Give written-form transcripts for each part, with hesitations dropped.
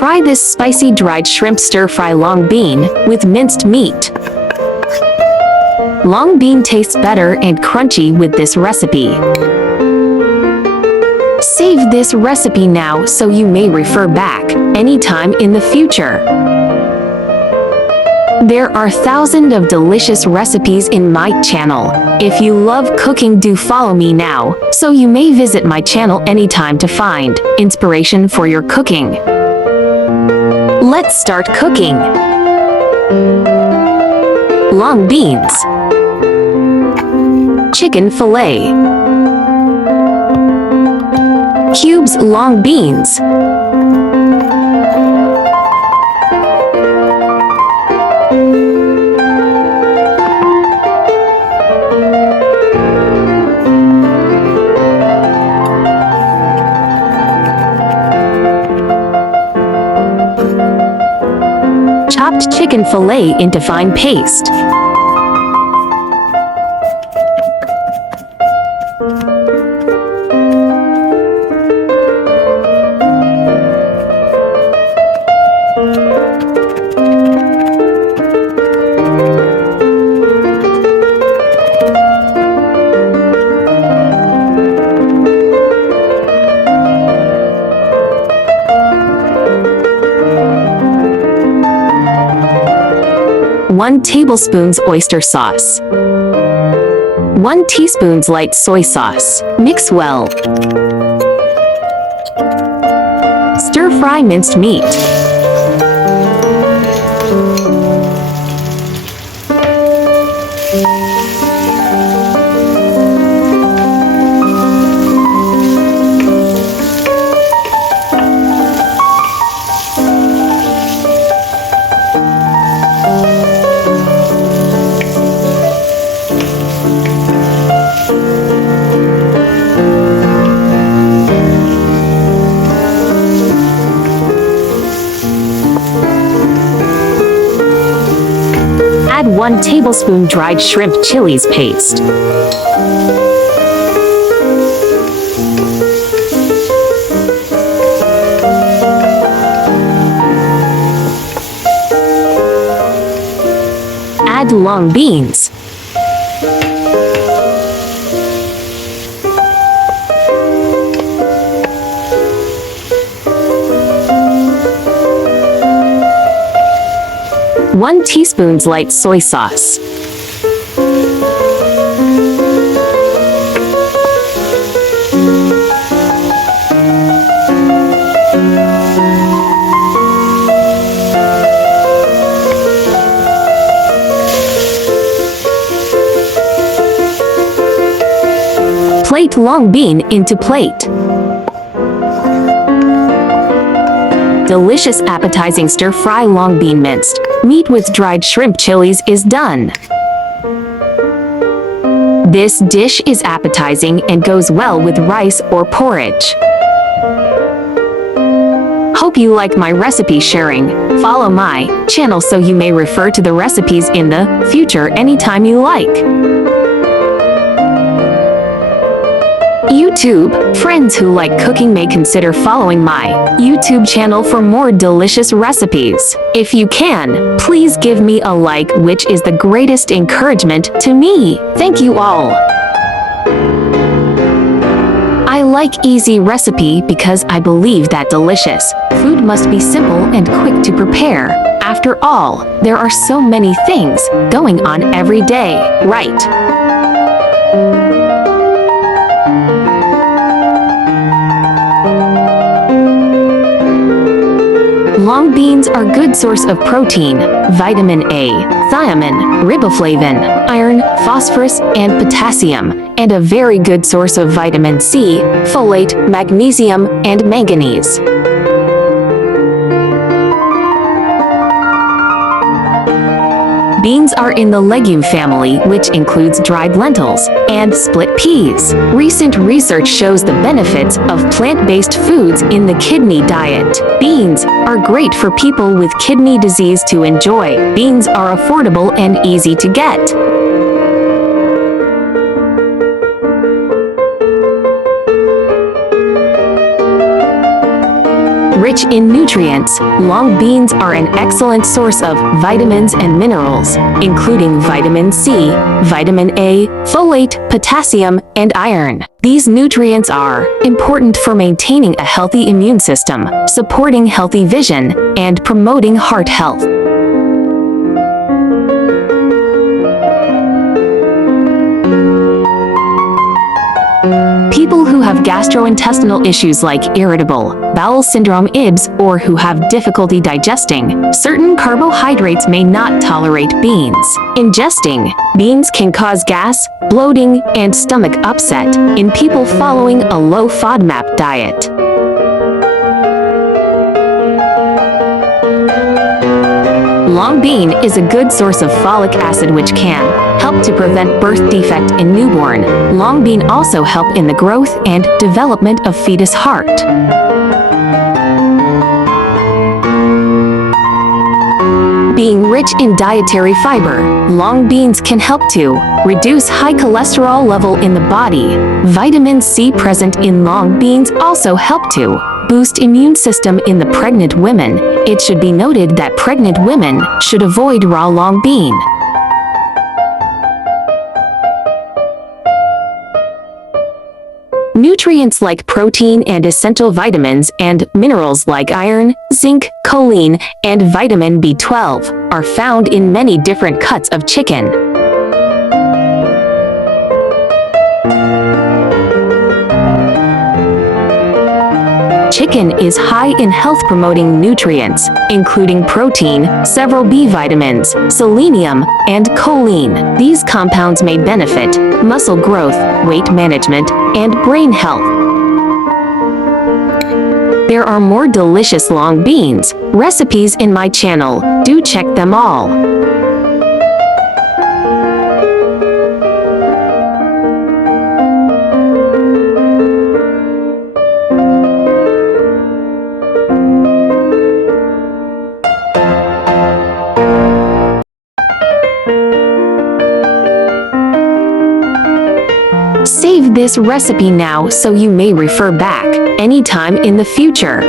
Try this spicy dried shrimp stir-fry long bean with minced meat. Long bean tastes better and crunchy with this recipe. Save this recipe now so you may refer back anytime in the future. There are thousands of delicious recipes in my channel. If you love cooking, do follow me now, so you may visit my channel anytime to find inspiration for your cooking. Let's start cooking. Long beans. Chicken fillet. Cubes long beans. Chopped chicken fillet into fine paste. One tablespoon oyster sauce. 1 teaspoon light soy sauce. Mix well. Stir-fry minced meat. Add 1 tablespoon dried shrimp chilies paste. Add long beans. One teaspoon light soy sauce. Plate long bean into plate. Delicious appetizing stir-fry long bean minced meat with dried shrimp chilies is done. This dish is appetizing and goes well with rice or porridge. Hope you like my recipe sharing. Follow my channel so you may refer to the recipes in the future anytime you like. YouTube friends who like cooking may consider following my YouTube channel for more delicious recipes. If you can, please give me a like, which is the greatest encouragement to me. Thank you all. I like easy recipe because I believe that delicious food must be simple and quick to prepare. After all, there are so many things going on every day, right? Long beans are good source of protein, vitamin A, thiamine, riboflavin, iron, phosphorus, and potassium, and a very good source of vitamin C, folate, magnesium, and manganese. Beans are in the legume family, which includes dried lentils and split peas. Recent research shows the benefits of plant-based foods in the kidney diet. Beans are great for people with kidney disease to enjoy. Beans are affordable and easy to get. Rich in nutrients, long beans are an excellent source of vitamins and minerals, including vitamin C, vitamin A, folate, potassium, and iron. These nutrients are important for maintaining a healthy immune system, supporting healthy vision, and promoting heart health. People who have gastrointestinal issues like irritable bowel syndrome (IBS) or who have difficulty digesting certain carbohydrates may not tolerate beans. Ingesting beans can cause gas, bloating, and stomach upset in people following a low FODMAP diet. Long bean is a good source of folic acid which can help to prevent birth defect in newborn. Long bean also help in the growth and development of fetus heart. Being rich in dietary fiber, long beans can help to reduce high cholesterol level in the body. Vitamin C present in long beans also help to boost immune system in the pregnant women. It should be noted that pregnant women should avoid raw long bean. Nutrients like protein and essential vitamins and minerals like iron, zinc, choline, and vitamin B12 are found in many different cuts of chicken. Chicken is high in health-promoting nutrients, including protein, several B vitamins, selenium, and choline. These compounds may benefit muscle growth, weight management, and brain health. There are more delicious long beans recipes in my channel. Do check them all. Save this recipe now so you may refer back anytime in the future.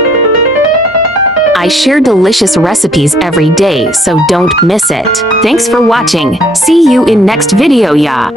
I share delicious recipes every day, so don't miss it. Thanks for watching. See you in next video, ya.